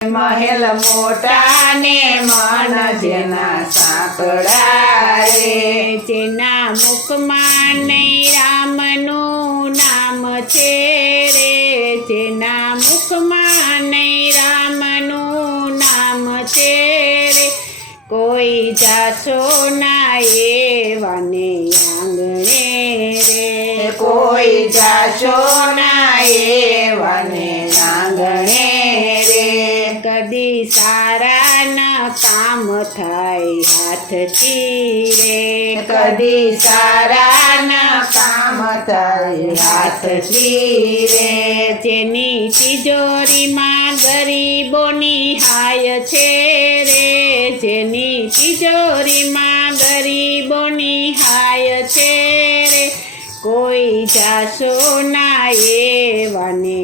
મહેલ મોટા ને મન જેના સાંકળા રે, જેના મુખમાં નહીં રામનું નામ છે રે, જેના મુખમાં નહીં રામનું નામ છે રે, કોઈ જાશો ના એવાને આંગણે રે, કોઈ જાશો ના એવાને આંગણે રે, કદી સારા ના કામ થાય હાથથી રે, કદી સારા ના કામ થાય હાથથી રે, જેની તિજોરીમાં ગરીબોની હાય છે રે, જેની તિજોરીમાં ગરીબોની હાય છે રે, કોઈ જાશો ના એવાને